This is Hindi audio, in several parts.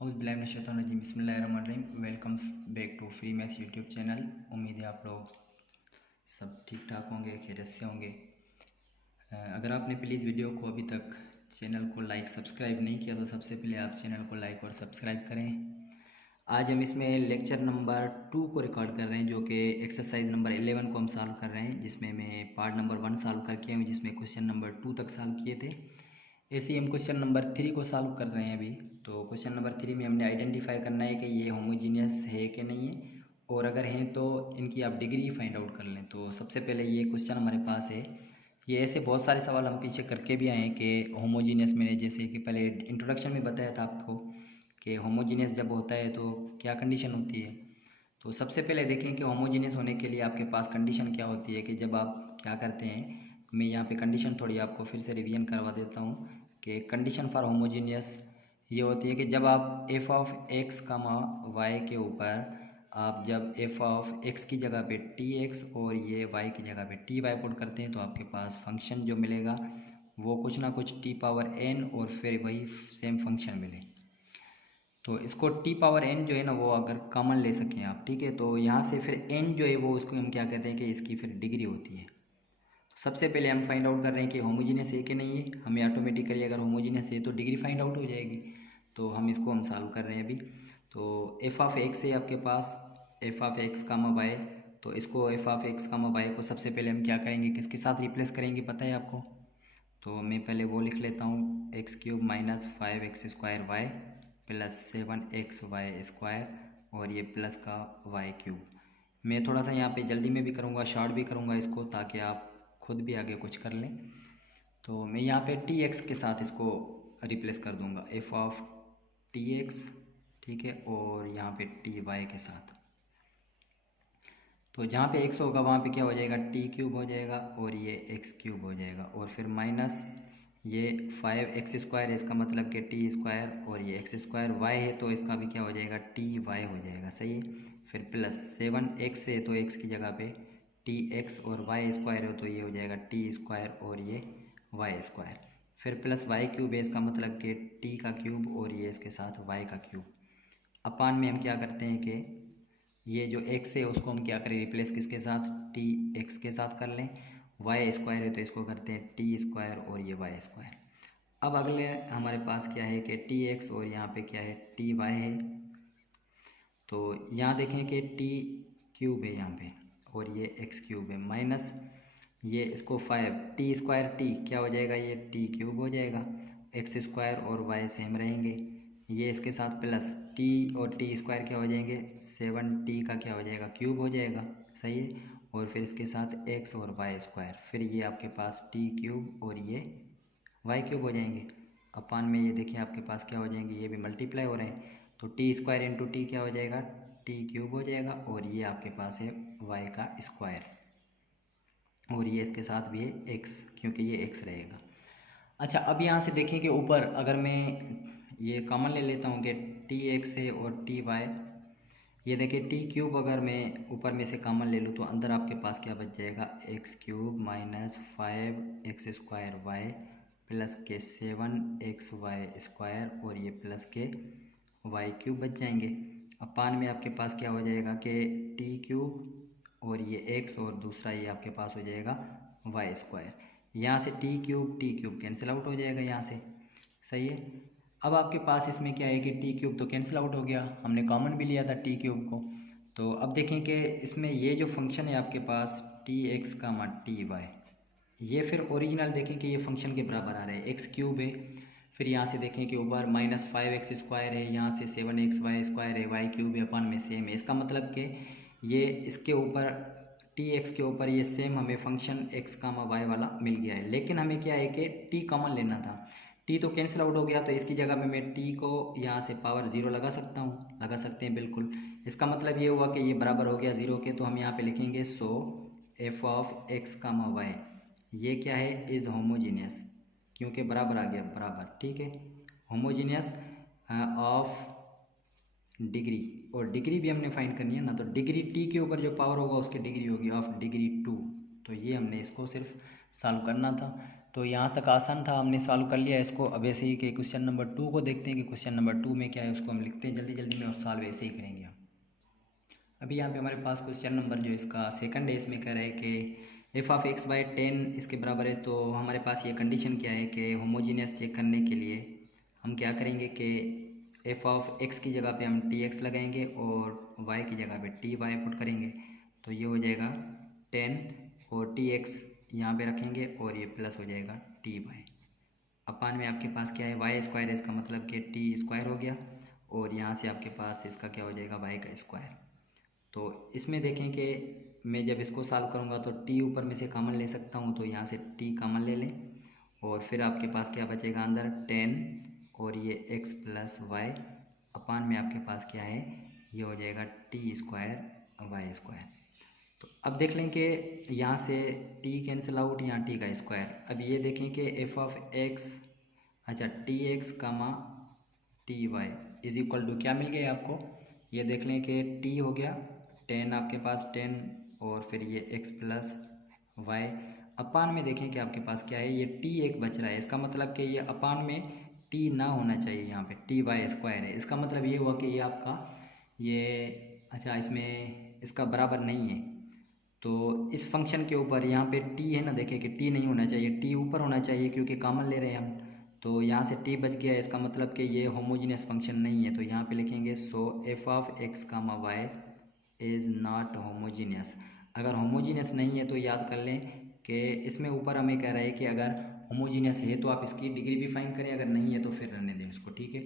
औज़ुबिल्लाहिमिनश्शैतानिर्रजीम बिस्मिल्लाहिर्रहमानिर्रहीम। Welcome back to free maths YouTube channel. उम्मीद है आप लोग सब ठीक ठाक होंगे, खैरियत से होंगे। अगर आपने प्लीज़ वीडियो को अभी तक चैनल को लाइक सब्सक्राइब नहीं किया तो सबसे पहले आप चैनल को लाइक और सब्सक्राइब करें। आज हम इसमें लेक्चर नंबर 2 को रिकॉर्ड कर रहे हैं, जो कि एक्सरसाइज नंबर 11 को हम सॉल्व कर रहे हैं, जिसमें मैं पार्ट नंबर 1 सॉल्व करके हूँ, जिसमें क्वेश्चन नंबर 2 तक सॉल्व किए थे। ऐसे ही हम क्वेश्चन नंबर 3 को सॉल्व कर रहे हैं अभी। तो क्वेश्चन नंबर 3 में हमने आइडेंटिफाई करना है कि ये होमोजीनियस है कि नहीं है, और अगर हैं तो इनकी आप डिग्री फाइंड आउट कर लें। तो सबसे पहले ये क्वेश्चन हमारे पास है। ये ऐसे बहुत सारे सवाल हम पीछे करके भी आए हैं कि होमोजीनियस, मैंने जैसे कि पहले इंट्रोडक्शन में बताया था आपको कि होमोजीनियस जब होता है तो क्या कंडीशन होती है। तो सबसे पहले देखें कि होमोजीनियस होने के लिए आपके पास कंडीशन क्या होती है। कि जब आप क्या करते हैं, मैं यहाँ पे कंडीशन थोड़ी आपको फिर से रिवीजन करवा देता हूँ कि कंडीशन फॉर होमोजीनियस ये होती है कि जब आप f of x comma y के ऊपर आप जब एफ ऑफ एक्स की जगह पे टी एक्स और ये वाई की जगह पे टी वाई पुट करते हैं तो आपके पास फंक्शन जो मिलेगा वो कुछ ना कुछ टी पावर एन और फिर वही सेम फंक्शन मिले। तो इसको टी पावर एन जो है ना वो अगर कॉमन ले सकें आप, ठीक है, तो यहाँ से फिर एन जो है वो उसको हम क्या कहते हैं कि इसकी फिर डिग्री होती है। तो सबसे पहले हम फाइंड आउट कर रहे हैं कि होमोजीनियस है कि नहीं है। हमें ऑटोमेटिकली अगर होमोजीनियस है तो डिग्री फाइंड आउट हो जाएगी। तो हम इसको हम सॉल्व कर रहे हैं अभी। तो एफ ऑफ एक्स है आपके पास, f of x comma y. तो इसको f of x comma y को सबसे पहले हम क्या करेंगे, किसके साथ रिप्लेस करेंगे पता है आपको। तो मैं पहले वो लिख लेता हूँ, x cube minus 5x² y plus 7xy² और ये प्लस का वाई क्यूब। मैं थोड़ा सा यहाँ पे जल्दी में भी करूँगा, शॉर्ट भी करूँगा इसको, ताकि आप खुद भी आगे कुछ कर लें। तो मैं यहाँ पे टी एक्स के साथ इसको रिप्लेस कर दूँगा, एफ ऑफ टी एक्स, ठीक है, और यहाँ पे टी वाई के साथ। तो जहाँ पे x होगा वहाँ पे क्या हो जाएगा, टी क्यूब हो जाएगा और ये एक्स क्यूब हो जाएगा, और फिर माइनस ये 5x² है, इसका मतलब कि टी स्क्वायर, और ये x² y है तो इसका भी क्या हो जाएगा, टी वाई हो जाएगा, सही है। फिर प्लस 7x है तो x की जगह पे टी एक्स और y² हो तो ये हो जाएगा टी स्क्वायर और ये y²। फिर प्लस वाई क्यूब है, इसका मतलब कि टी का क्यूब और ये इसके साथ y का क्यूब। अपान में हम क्या करते हैं कि ये जो x है उसको हम क्या करें, रिप्लेस किसके साथ, टी एक्स के साथ कर लें। y² है तो इसको करते हैं टी स्क्वायर और ये y²। अब अगले हमारे पास क्या है कि टी एक्स और यहाँ पे क्या है टी वाई है। तो यहाँ देखें कि टी क्यूब है यहाँ पे और ये एक्स क्यूब है, माइनस ये इसको 5 टी क्या हो जाएगा, ये टी क्यूब हो जाएगा, x² और y सेम रहेंगे। ये इसके साथ प्लस टी और टी स्क्वायर क्या हो जाएंगे, 7t का क्या हो जाएगा, क्यूब हो जाएगा, सही है। और फिर इसके साथ x और y², फिर ये आपके पास टी क्यूब और ये वाई क्यूब हो जाएंगे। अपान में ये देखिए आपके पास क्या हो जाएंगे, ये भी मल्टीप्लाई हो रहे हैं तो टी² इंटू टी क्या हो जाएगा, टी क्यूब हो जाएगा, और ये आपके पास है वाई का स्क्वायर, और ये इसके साथ भी है एक्स क्योंकि ये एक्स रहेगा। अच्छा, अब यहाँ से देखें कि ऊपर अगर मैं ये कॉमन ले लेता हूँ कि टी एक्स है और टी वाई, ये देखिए टी क्यूब अगर मैं ऊपर में से कॉमन ले लूँ तो अंदर आपके पास क्या बच जाएगा, x cube minus 5x² y plus के 7xy² और ये प्लस के वाई क्यूब बच जाएंगे। अपान में आपके पास क्या हो जाएगा कि टी क्यूब और ये एक्स और दूसरा ये आपके पास हो जाएगा y²। यहाँ से टी क्यूब कैंसिल आउट हो जाएगा यहाँ से, सही है। अब आपके पास इसमें क्या है कि टी क्यूब तो कैंसिल आउट हो गया, हमने कॉमन भी लिया था टी क्यूब को। तो अब देखें कि इसमें ये जो फंक्शन है आपके पास टी एक्स का मा टी वाई, ये फिर ओरिजिनल देखें कि ये फंक्शन के बराबर आ रहे हैं, एक्स क्यूब है, फिर यहाँ से देखें कि ऊपर माइनस 5x² है, यहाँ से 7xy² है, वाई क्यूब है, अपान में सेम है। इसका मतलब कि ये इसके ऊपर टी एक्स के ऊपर ये सेम हमें फंक्शन एक्स कामा वाई वाला मिल गया है। लेकिन हमें क्या है कि टी कॉमन लेना था, टी तो कैंसिल आउट हो गया, तो इसकी जगह में मैं टी को यहाँ से पावर 0 लगा सकता हूँ, लगा सकते हैं बिल्कुल। इसका मतलब ये हुआ कि ये बराबर हो गया 0 के, तो हम यहाँ पे लिखेंगे so f of x comma y ये क्या है, इज़ होमोजीनियस, क्योंकि बराबर आ गया बराबर, ठीक है। होमोजीनियस ऑफ डिग्री, और डिग्री भी हमने फाइंड करनी है ना, तो डिग्री टी के ऊपर जो पावर होगा उसकी डिग्री होगी ऑफ डिग्री 2। तो ये हमने इसको सिर्फ सॉल्व करना था। तो यहाँ तक आसान था, हमने सॉल्व कर लिया इसको। अब ऐसे ही कि क्वेश्चन नंबर 2 को देखते हैं कि क्वेश्चन नंबर 2 में क्या है, उसको हम लिखते हैं जल्दी जल्दी में और सॉल्व ऐसे ही करेंगे हम। अभी यहाँ पे हमारे पास क्वेश्चन नंबर जो इसका सेकंड है, इसमें कह रहा है कि एफ ऑफ एक्स बाई 10 इसके बराबर है। तो हमारे पास ये कंडीशन क्या है कि होमोजीनियस चेक करने के लिए हम क्या करेंगे कि एफ ऑफ एक्स की जगह पे हम टी एक्स लगाएंगे और वाई की जगह पे टी वाई पुट करेंगे। तो ये हो जाएगा 10 और टी एक्स यहाँ पे रखेंगे और ये प्लस हो जाएगा टी वाई। अपान में आपके पास क्या है, वाई स्क्वायर है, इसका मतलब कि टी स्क्वायर हो गया और यहाँ से आपके पास इसका क्या हो जाएगा, वाई का स्क्वायर। तो इसमें देखें कि मैं जब इसको सॉल्व करूँगा तो टी ऊपर में से कॉमन ले सकता हूँ, तो यहाँ से टी कॉमन ले लें और फिर आपके पास क्या बचेगा अंदर 10 और ये x प्लस वाई। अपान में आपके पास क्या है, ये हो जाएगा टी स्क्वायर वाई स्क्वायर। तो अब देख लें कि यहाँ से t कैंसिल आउट, यहाँ t का स्क्वायर। अब ये देखें कि एफ ऑफ एक्स, अच्छा t x comma t y is equal to क्या मिल गया आपको, ये देख लें कि t हो गया 10 आपके पास 10 और फिर ये x प्लस वाई। अपान में देखें कि आपके पास क्या है, ये t एक बच रहा है, इसका मतलब कि ये अपान में t ना होना चाहिए, यहाँ पे टी वाई स्क्वायर है। इसका मतलब ये हुआ कि ये आपका ये, अच्छा इसमें इसका बराबर नहीं है। तो इस फंक्शन के ऊपर यहाँ पे t है ना, देखें कि t नहीं होना चाहिए, t ऊपर होना चाहिए क्योंकि कॉमन ले रहे हैं हम। तो यहाँ से t बच गया, इसका मतलब कि ये होमोजीनियस फंक्शन नहीं है। तो यहाँ पे लिखेंगे so f of x comma y is not homogeneous. अगर होमोजीनियस नहीं है तो याद कर लें कि इसमें ऊपर हमें कह रहा है कि अगर होमोजीनियस है तो आप इसकी डिग्री भी फाइंड करें, अगर नहीं है तो फिर रहने दें उसको, ठीक है।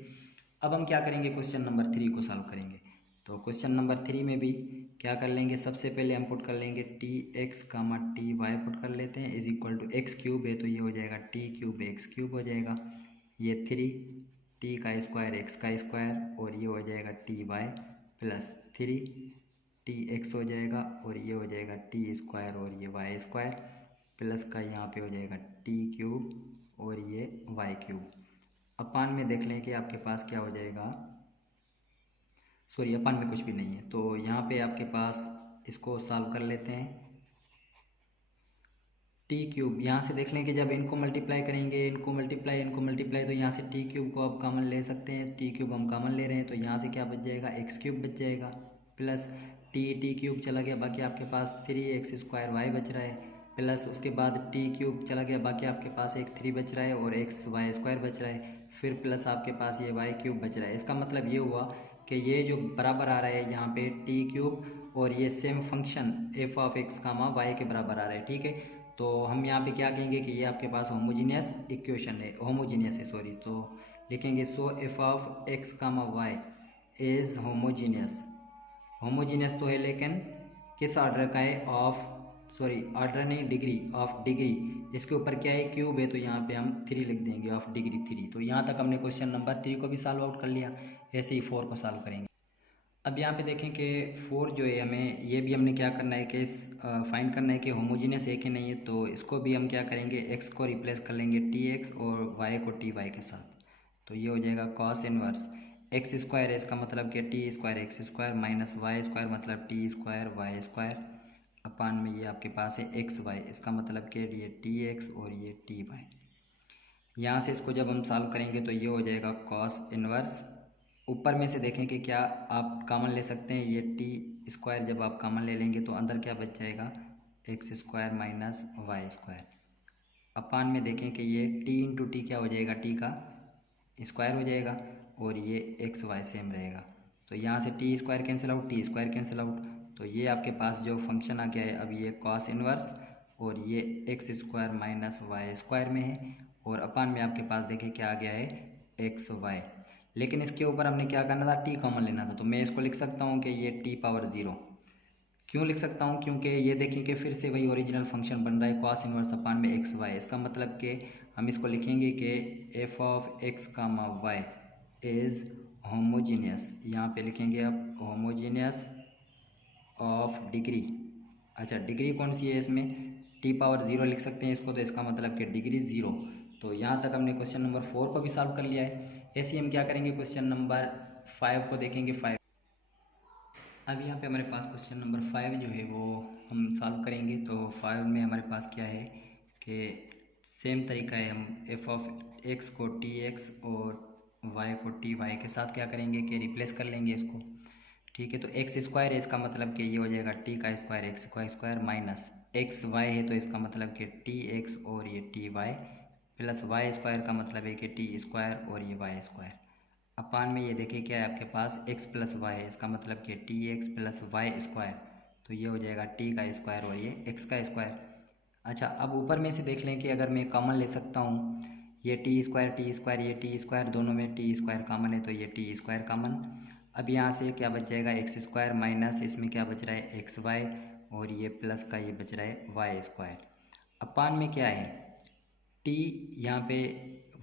अब हम क्या करेंगे, क्वेश्चन नंबर 3 को सॉल्व करेंगे। तो क्वेश्चन नंबर 3 में भी क्या कर लेंगे, सबसे पहले हम पुट कर लेंगे t x comma t y put कर लेते हैं is equal to x cube है तो ये हो जाएगा टी क्यूब एक्स क्यूब हो जाएगा, ये 3 टी का स्क्वायर एक्स का स्क्वायर और ये हो जाएगा t y plus 3 t x हो जाएगा और ये हो जाएगा टी स्क्वायर और ये वाई स्क्वायर प्लस का यहाँ पे हो जाएगा टी क्यूब और ये वाई क्यूब। अपान में देख लें कि आपके पास क्या हो जाएगा, सॉरी अपान में कुछ भी नहीं है। तो यहाँ पे आपके पास इसको सॉल्व कर लेते हैं, टी क्यूब यहाँ से देख लें कि जब इनको मल्टीप्लाई करेंगे, इनको मल्टीप्लाई तो यहाँ से टी क्यूब को आप कॉमन ले सकते हैं, टी क्यूब हम कॉमन ले रहे हैं तो यहाँ से क्या बच जाएगा, एक्स क्यूब बच जाएगा प्लस टी क्यूब चला गया, बाकी आपके पास 3x स्क्वायर वाई बच रहा है प्लस उसके बाद टी क्यूब चला गया, बाकी आपके पास एक 3 बच रहा है और एक्स वाई स्क्वायर बच रहा है, फिर प्लस आपके पास ये वाई क्यूब बच रहा है। इसका मतलब ये हुआ कि ये जो बराबर आ रहा है यहाँ पे टी क्यूब और ये same function f of x comma y के बराबर आ रहा है, ठीक है। तो हम यहाँ पे क्या कहेंगे कि ये आपके पास होमोजीनियस इक्वेशन है, होमोजीनियस है सॉरी। तो लिखेंगे so f of x comma y is homogeneous. Homogeneous तो है लेकिन किस ऑर्डर का है, ऑफ सॉरी ऑर्डर नहीं डिग्री, ऑफ डिग्री। इसके ऊपर क्या है, क्यूब है तो यहाँ पे हम 3 लिख देंगे, ऑफ डिग्री 3। तो यहाँ तक हमने क्वेश्चन नंबर 3 को भी सॉल्व आउट कर लिया, ऐसे ही 4 को सॉल्व करेंगे। अब यहाँ पे देखें कि 4 जो है हमें ये भी हमने क्या करना है कि फाइंड करना है कि होमोजीनियस है कि नहीं है। तो इसको भी हम क्या करेंगे, एक्स को रिप्लेस कर लेंगे टी एक्स और वाई को टी वाई के साथ। तो ये हो जाएगा कॉस इनवर्स एक्स स्क्वायर है, इसका मतलब कि t square x square minus y square मतलब टी स्क्वायर वाई स्क्वायर। अपान में ये आपके पास है एक्स वाई, इसका मतलब कि ये टी एक्स और ये टी वाई। यहाँ से इसको जब हम सॉल्व करेंगे तो ये हो जाएगा कॉस इनवर्स, ऊपर में से देखें कि क्या आप कॉमन ले सकते हैं, ये टी स्क्वायर जब आप कॉमन ले लेंगे तो अंदर क्या बच जाएगा, x square minus y square. अपान में देखें कि ये टी इंटू टी क्या हो जाएगा, टी का स्क्वायर हो जाएगा और ये एक्स वाई सेम रहेगा। तो यहाँ से T square cancel out, T square cancel out, तो ये आपके पास जो फंक्शन आ गया है अब ये कॉस इनवर्स और ये x square minus y square में है और अपान में आपके पास देखिए क्या आ गया है, एक्स वाई। लेकिन इसके ऊपर हमने क्या करना था, टी कॉमन लेना था। तो मैं इसको लिख सकता हूँ कि ये टी पावर 0। क्यों लिख सकता हूँ, क्योंकि ये देखिए कि फिर से वही ओरिजिनल फंक्शन बन रहा है कॉस इनवर्स अपान में एक्स वाई। इसका मतलब कि हम इसको लिखेंगे कि f of x comma y is homogeneous. यहाँ पे लिखेंगे आप होमोजीनियस ऑफ डिग्री, अच्छा डिग्री कौन सी है इसमें, टी पावर 0 लिख सकते हैं इसको, तो इसका मतलब कि डिग्री 0। तो यहाँ तक हमने क्वेश्चन नंबर 4 को भी सॉल्व कर लिया है। ऐसे ही हम क्या करेंगे, क्वेश्चन नंबर 5 को देखेंगे। 5 अब यहाँ पे हमारे पास क्वेश्चन नंबर 5 जो है वो हम सॉल्व करेंगे। तो 5 में हमारे पास क्या है कि सेम तरीका है, हम एफ ऑफ एक्स को टी एक्स और वाई को टी वाई के साथ क्या करेंगे कि रिप्लेस कर लेंगे इसको। ठीक है, तो एक्स स्क्वायर है, इसका मतलब कि ये हो जाएगा टी का स्क्वायर एक्स का स्क्वायर माइनस एक्स वाई है तो इसका मतलब कि टी एक्स और ये t y plus y square का मतलब है कि टी स्क्वायर और ये वाई स्क्वायर। अपान में ये देखिए क्या है आपके पास एक्स प्लस वाई है, इसका मतलब कि t x plus y square, तो ये हो जाएगा टी का स्क्वायर और ये एक्स का स्क्वायर। अच्छा, अब ऊपर में से देख लें कि अगर मैं कॉमन ले सकता हूँ, ये टी स्क्वायर ये टी स्क्वायर, दोनों में टी स्क्वायर कॉमन है तो ये टी स्क्वायर कॉमन। अब यहाँ से क्या बच जाएगा एक्स स्क्वायर माइनस इसमें क्या बच रहा है एक्स वाई और ये प्लस का ये बच रहा है वाई स्क्वायर। अपान में क्या है टी यहाँ पे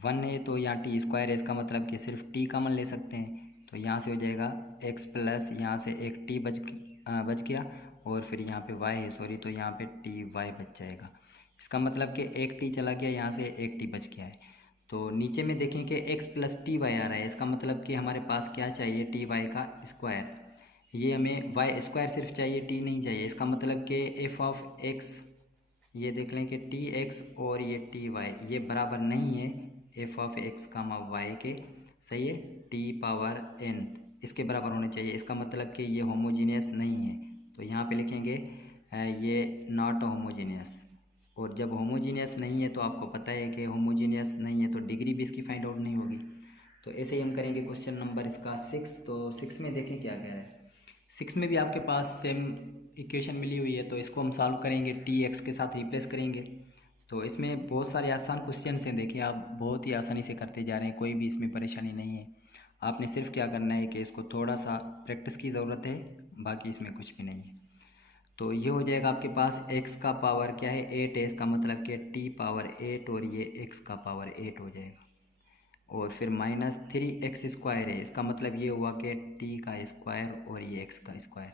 1 है तो यहाँ टी स्क्वायर है, इसका मतलब कि सिर्फ टी कॉमन ले सकते हैं, तो यहाँ से हो जाएगा एक्स प्लस यहाँ से एक टी बच गया और फिर यहाँ पे वाई है सॉरी, तो यहाँ पे टी वाई बच जाएगा। इसका मतलब कि एक टी चला गया, यहाँ से एक टी बच गया है। तो नीचे में देखें कि एक्स प्लस टी वाई आ रहा है, इसका मतलब कि हमारे पास क्या चाहिए टी वाई का स्क्वायर, ये हमें वाई स्क्वायर सिर्फ चाहिए टी नहीं चाहिए। इसका मतलब कि एफ ऑफ एक्स, ये देख लें कि टी एक्स और ये टी वाई ये बराबर नहीं है f of x comma y के, सही है, टी पावर एन इसके बराबर होने चाहिए। इसका मतलब कि ये होमोजीनियस नहीं है, तो यहाँ पे लिखेंगे ये नॉट होमोजीनियस। और जब होमोजीनियस नहीं है तो आपको पता है कि होमोजीनियस नहीं है तो डिग्री भी इसकी फाइंड आउट नहीं होगी। तो ऐसे ही हम करेंगे क्वेश्चन नंबर इसका 6। तो 6 में देखें क्या कह रहा है। 6 में भी आपके पास सेम इक्वेशन मिली हुई है, तो इसको हम सॉल्व करेंगे, टी एक्स के साथ रिप्लेस करेंगे। तो इसमें बहुत सारे आसान क्वेश्चन हैं, देखिए आप बहुत ही आसानी से करते जा रहे हैं, कोई भी इसमें परेशानी नहीं है। आपने सिर्फ क्या करना है कि इसको थोड़ा सा प्रैक्टिस की ज़रूरत है, बाकी इसमें कुछ भी नहीं है। तो ये हो जाएगा आपके पास x का पावर क्या है 8 है, इसका मतलब कि t पावर 8 और ये x का पावर 8 हो जाएगा और फिर माइनस 3x स्क्वायर है, इसका मतलब ये हुआ कि t का स्क्वायर और ये x का स्क्वायर,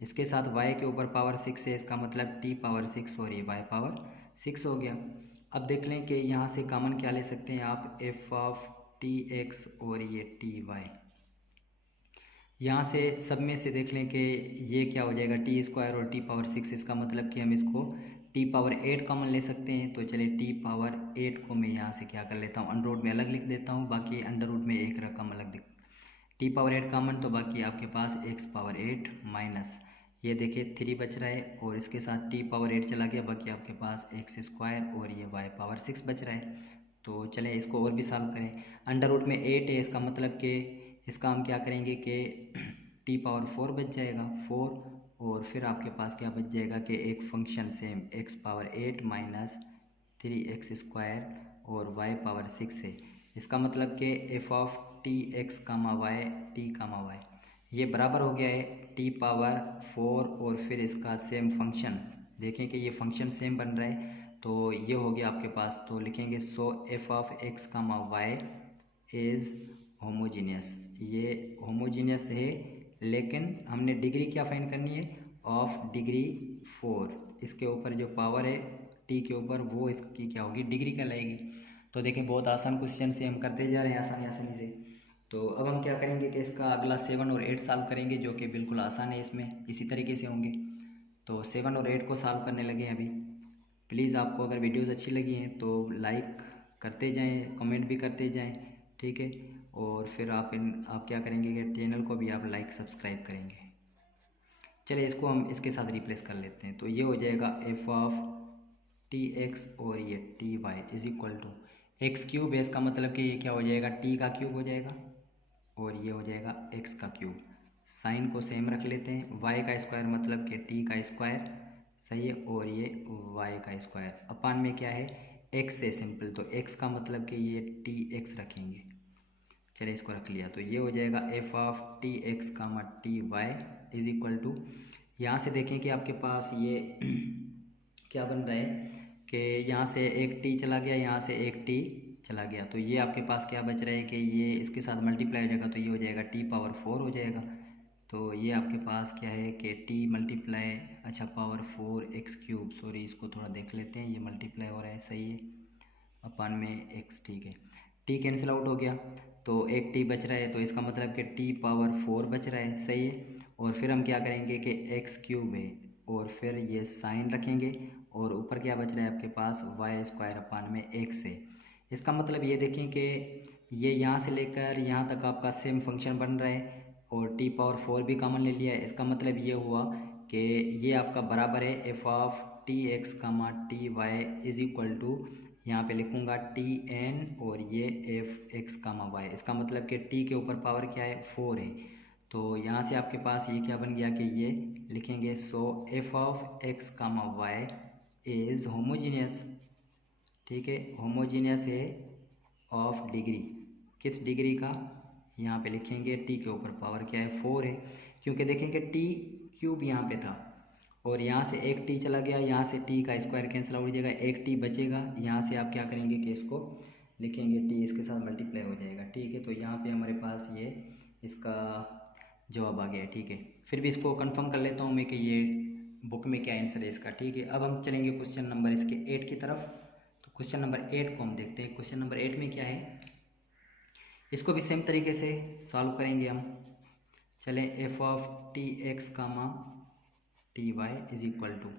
इसके साथ y के ऊपर पावर 6 है, इसका मतलब t पावर 6 और ये y पावर 6 हो गया। अब देख लें कि यहाँ से कॉमन क्या ले सकते हैं आप, f ऑफ टी एक्स और ये टी वाई, यहाँ से सब में से देख लें कि ये क्या हो जाएगा टी स्क्वायर और टी पावर 6, इसका मतलब कि हम इसको टी पावर 8 कॉमन ले सकते हैं। तो चलिए टी पावर 8 को मैं यहाँ से क्या कर लेता हूँ, अंडर रूट में अलग लिख देता हूँ, बाकी अंडर रूट में एक रकम अलग दिख, टी पावर 8 कॉमन, तो बाकी आपके पास एक्स पावर 8 माइनस ये देखिए 3 बच रहा है और इसके साथ टी पावर 8 चला गया, बाकी आपके पास एक्स स्क्वायर और ये वाई पावर 6 बच रहा है। तो चलें इसको और भी सॉल्व करें। अंडर रूट में 8 है, इसका मतलब कि इसका हम क्या करेंगे कि टी पावर 4 बच जाएगा 4 और फिर आपके पास क्या बच जाएगा कि एक function same x power 8 minus 3x square और y पावर 6 है, इसका मतलब कि f of t x comma y t comma y ये बराबर हो गया है टी पावर 4 और फिर इसका सेम फंक्शन, देखें कि ये फंक्शन सेम बन रहा है, तो ये हो गया आपके पास। तो लिखेंगे so f of x comma y is homogeneous, ये होमोजीनियस है, लेकिन हमने डिग्री क्या फाइंड करनी है ऑफ डिग्री 4, इसके ऊपर जो पावर है टी के ऊपर वो इसकी क्या होगी डिग्री कहलाएगी। तो देखें बहुत आसान क्वेश्चन से हम करते जा रहे हैं आसानी से। तो अब हम क्या करेंगे कि इसका अगला 7 और 8 सॉल्व करेंगे, जो कि बिल्कुल आसान है, इसमें इसी तरीके से होंगे। तो 7 और 8 को सॉल्व करने लगे अभी। प्लीज़ आपको अगर वीडियोज़ अच्छी लगी हैं तो लाइक करते जाएँ, कमेंट भी करते जाएँ, ठीक है। और फिर आप क्या करेंगे कि चैनल को भी आप लाइक सब्सक्राइब करेंगे। चलिए इसको हम इसके साथ रिप्लेस कर लेते हैं, तो ये हो जाएगा एफ ऑफ टी एक्स और ये t y is equal to x cube है, इसका मतलब कि ये क्या हो जाएगा टी का क्यूब हो जाएगा और ये हो जाएगा एक्स का क्यूब, साइन को सेम रख लेते हैं, वाई का स्क्वायर मतलब कि टी का स्क्वायर, सही है, और ये वाई का स्क्वायर अपान में क्या है एक्स है सिंपल, तो एक्स का मतलब कि ये टी एक्स रखेंगे। चलिए इसको रख लिया, तो ये हो जाएगा f of t x comma t y is equal to, यहाँ से देखें कि आपके पास ये क्या बन रहा है कि यहाँ से एक टी चला गया, यहाँ से एक टी चला गया, तो ये आपके पास क्या बच रहा है कि ये इसके साथ मल्टीप्लाई हो जाएगा, तो ये हो जाएगा टी पावर 4 हो जाएगा। तो ये आपके पास क्या है कि टी मल्टीप्लाई अच्छा पावर 4 एक्स क्यूब, सॉरी इसको थोड़ा देख लेते हैं, ये मल्टीप्लाई हो रहा है, सही है, अपान में एक्स, ठीक है, टी कैंसिल आउट हो गया, तो एक टी बच रहा है, तो इसका मतलब कि टी पावर 4 बच रहा है, सही है। और फिर हम क्या करेंगे कि एक्स क्यूब है और फिर ये साइन रखेंगे और ऊपर क्या बच रहा है आपके पास वाई स्क्वायर अपान में x है। इसका मतलब ये देखें कि ये यहाँ से लेकर यहाँ तक आपका सेम फंक्शन बन रहा है और t पावर 4 भी कॉमन ले लिया है। इसका मतलब ये हुआ कि ये आपका बराबर है f of t x comma t y is equal to, यहाँ पे लिखूँगा टी एन और ये एफ एक्स कामा वाई। इसका मतलब कि t के ऊपर पावर क्या है 4 है। तो यहाँ से आपके पास ये क्या बन गया कि ये लिखेंगे so f of x comma y is homogeneous, ठीक है, होमोजीनियस है ऑफ डिग्री, किस डिग्री का, यहाँ पे लिखेंगे t के ऊपर पावर क्या है 4 है, क्योंकि देखेंगे t क्यूब यहाँ पे था और यहाँ से एक t चला गया, यहाँ से t का स्क्वायर कैंसिल आउट हो जाएगा, एक t बचेगा। यहाँ से आप क्या करेंगे कि इसको लिखेंगे t इसके साथ मल्टीप्लाई हो जाएगा, ठीक है। तो यहाँ पे हमारे पास ये इसका जवाब आ गया है, ठीक है। फिर भी इसको कंफर्म कर लेता हूँ मैं कि ये बुक में क्या आंसर है इसका, ठीक है। अब हम चलेंगे क्वेश्चन नंबर इसके 8 की तरफ। तो क्वेश्चन नंबर 8 को हम देखते हैं। क्वेश्चन नंबर 8 में क्या है, इसको भी सेम तरीके से सॉल्व करेंगे हम। चलें, f of t x comma t y is equal to,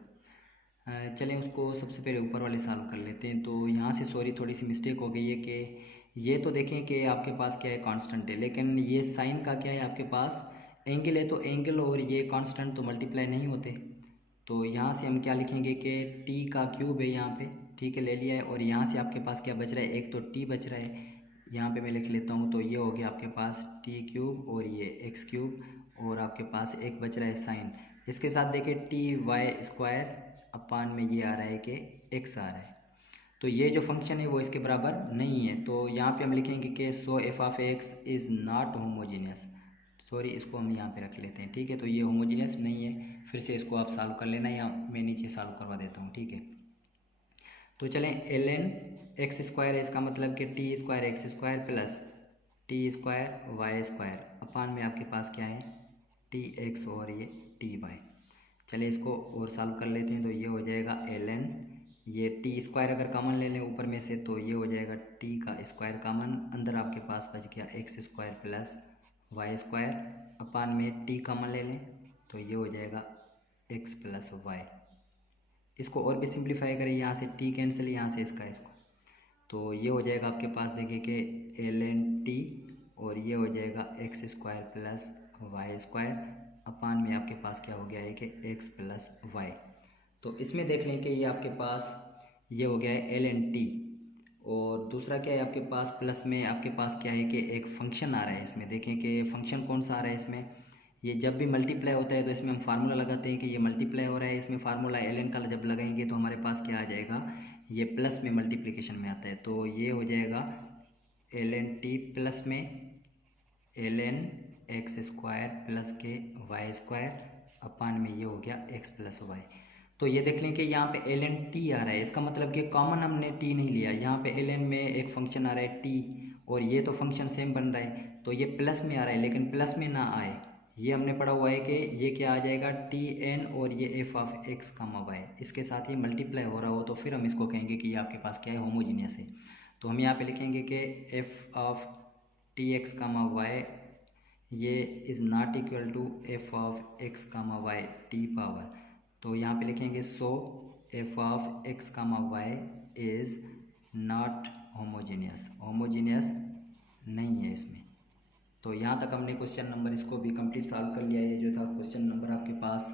चलें उसको सबसे पहले ऊपर वाले सॉल्व कर लेते हैं। तो यहाँ से सॉरी थोड़ी सी मिस्टेक हो गई है कि ये तो देखें कि आपके पास क्या है कांस्टेंट है, लेकिन ये साइन का क्या है आपके पास एंगल है, तो एंगल और ये कांस्टेंट तो मल्टीप्लाई नहीं होते। तो यहाँ से हम क्या लिखेंगे कि टी का क्यूब है यहाँ पे, ठीक है, ले लिया है। और यहाँ से आपके पास क्या बच रहा है, एक तो टी बच रहा है, यहाँ पे मैं लिख लेता हूँ। तो ये हो गया आपके पास टी क्यूब और ये एक्स क्यूब और आपके पास एक बच रहा है साइन। इसके साथ देखिए टी वाई स्क्वायर अपान में ये आ रहा है कि एक्स आ रहा है। तो ये जो फंक्शन है वो इसके बराबर नहीं है। तो यहाँ पे हम लिखेंगे कि so f of x is not homogeneous, sorry इसको हम यहाँ पे रख लेते हैं, ठीक है। तो ये होमोजीनियस नहीं है। फिर से इसको आप सॉल्व कर लेना या मैं नीचे सॉल्व करवा देता हूँ, ठीक है। तो चलें, एल एन एक्स स्क्वायर है, इसका मतलब कि t square x square plus t square y square अपान में आपके पास क्या है टी एक्स और ये टी वाई। चलिए इसको और सॉल्व कर लेते हैं। तो ये हो जाएगा एल एन, ये टी स्क्वायर अगर कॉमन ले लें ऊपर में से तो ये हो जाएगा टी का स्क्वायर कॉमन, अंदर आपके पास बच गया x square plus y square अपान में टी कॉमन ले लें तो ये हो जाएगा एक्स प्लस वाई। इसको और भी सिंप्लीफाई करें, यहाँ से टी कैंसिल, यहाँ से इसको, तो ये हो जाएगा आपके पास देखिए कि एल एन टी और ये हो जाएगा x square plus y square अपान में आपके पास क्या हो गया है कि एक्स प्लस वाई। तो इसमें देख लें कि ये आपके पास ये हो गया है एल एन टी और दूसरा क्या है आपके पास प्लस में आपके पास क्या है कि एक फंक्शन आ रहा है। इसमें देखें कि फंक्शन कौन सा आ रहा है, इसमें ये जब भी मल्टीप्लाई होता है तो इसमें हम फार्मूला लगाते हैं कि ये मल्टीप्लाई हो रहा है। इसमें फार्मूला एल एन का जब लगाएंगे तो हमारे पास क्या आ जाएगा, ये प्लस में मल्टीप्लिकेशन में आता है। तो ये हो जाएगा एल एन टी प्लस में l n x square plus के वाई स्क्वायर अपान में ये हो गया एक्स प्लस वाई। तो ये देख लें कि यहाँ पे एल एन टी आ रहा है, इसका मतलब कि कॉमन हमने टी नहीं लिया। यहाँ पे एल एन में एक फंक्शन आ रहा है टी और ये तो फंक्शन सेम बन रहा है, तो ये प्लस में आ रहा है, लेकिन प्लस में ना आए, ये हमने पढ़ा हुआ है कि ये क्या आ जाएगा टी एन और ये f of x comma y, इसके साथ ये मल्टीप्लाई हो रहा हो तो फिर हम इसको कहेंगे कि ये आपके पास क्या है होमोजीनियस है। तो हम यहाँ पे लिखेंगे कि f of t x comma y ये is not equal to f of x comma y t power. तो यहाँ पे लिखेंगे so f of x comma y is not homogeneous, homogeneous नहीं है इसमें। तो यहाँ तक हमने क्वेश्चन नंबर इसको भी कंप्लीट सॉल्व कर लिया है। ये जो था क्वेश्चन नंबर आपके पास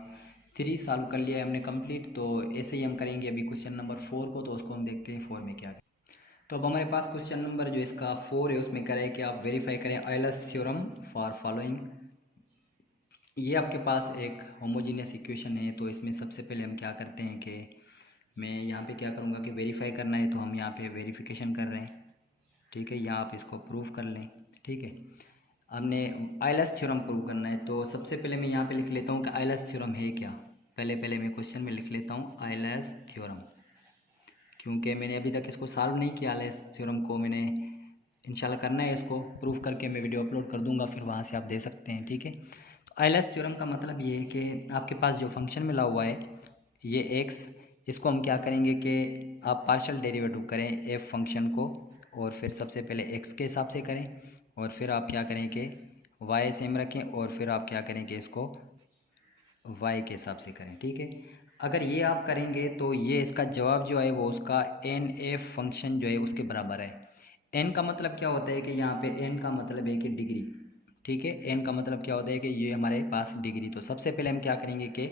3 सॉल्व कर लिया है हमने कंप्लीट। तो ऐसे ही हम करेंगे अभी क्वेश्चन नंबर 4 को, तो उसको हम देखते हैं 4 में क्या है। तो अब हमारे पास क्वेश्चन नंबर जो इसका 4 है उसमें कह रहा है कि आप वेरीफाई करें आयलर्स थ्योरम फॉर फॉलोइंग। ये आपके पास एक होमोजीनियस इक्वेशन है। तो इसमें सबसे पहले हम क्या करते हैं कि मैं यहाँ पे क्या करूँगा कि वेरीफाई करना है, तो हम यहाँ पे वेरिफिकेशन कर रहे हैं, ठीक है, या आप इसको प्रूफ कर लें, ठीक है। हमने आयलर्स थ्योरम प्रूव करना है। तो सबसे पहले मैं यहाँ पे लिख लेता हूँ कि आयलर्स थ्योरम है क्या। पहले मैं क्वेश्चन में लिख लेता हूँ आयलर्स थ्योरम, क्योंकि मैंने अभी तक इसको सॉल्व नहीं किया। आयलर्स थ्योरम को मैंने इंशाल्लाह करना है, इसको प्रूव करके मैं वीडियो अपलोड कर दूंगा, फिर वहाँ से आप दे सकते हैं, ठीक है। तो आयलर्स थ्योरम का मतलब ये है कि आपके पास जो फंक्शन मिला हुआ है ये एक्स, इसको हम क्या करेंगे कि आप पार्शियल डेरिवेटिव करें एफ फंक्शन को, और फिर सबसे पहले एक्स के हिसाब से करें और फिर आप क्या करें कि वाई सेम रखें और फिर आप क्या करें कि इसको वाई के हिसाब से करें, ठीक है। अगर ये आप करेंगे तो ये इसका जवाब जो है वो उसका एन एफ फंक्शन जो है उसके बराबर है। एन का मतलब क्या होता है कि यहाँ पे एन का मतलब है कि डिग्री, ठीक है। एन का मतलब क्या होता है कि ये हमारे पास डिग्री। तो सबसे पहले हम क्या करेंगे कि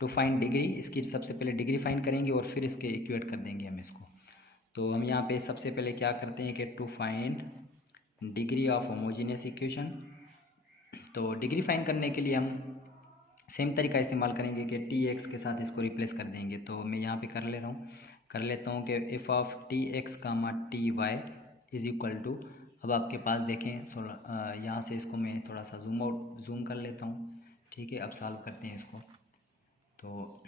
टू फाइंड डिग्री, इसकी सबसे पहले डिग्री फाइंड करेंगे और फिर इसके इक्वेट कर देंगे हम इसको। तो हम यहाँ पे सबसे पहले क्या करते हैं कि to find degree of homogeneous equation. तो डिग्री फाइंड करने के लिए हम सेम तरीका इस्तेमाल करेंगे कि टी एक्स के साथ इसको रिप्लेस कर देंगे। तो मैं यहाँ पे कर लेता हूँ कि f of t x comma t y is equal to, अब आपके पास देखें यहाँ से इसको मैं थोड़ा सा जूम कर लेता हूँ, ठीक है। अब सॉल्व करते हैं इसको। तो